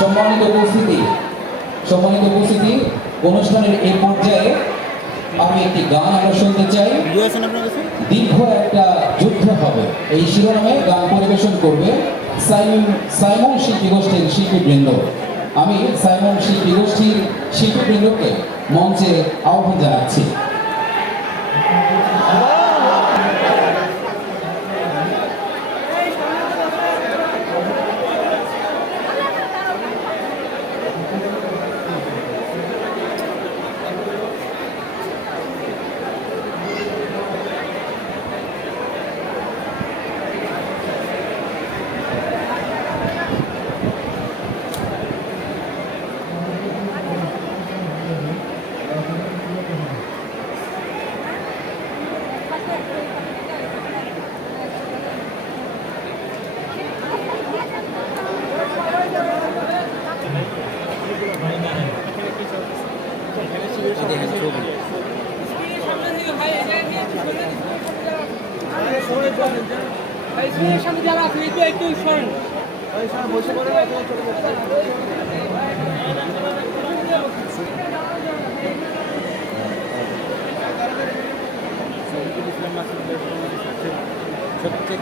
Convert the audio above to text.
সম্মানিত উপস্থিতি, অনুষ্ঠানের এই পর্যায়ে আমি একটি গান আমরা শুনতে চাই। দীর্ঘ একটা যুদ্ধ হবে, এই শিরোনামে গান পরিবেশন করবে সাইমন শিল্পী গোষ্ঠীর শিল্পীবৃন্দ। আমি সাইমন শিল্পী গোষ্ঠীর শিল্পীবৃন্দকে মঞ্চে আহ্বান জানাচ্ছি। সামনে যারা আছে একটু সরেন বসে পড়ে সবচেয়ে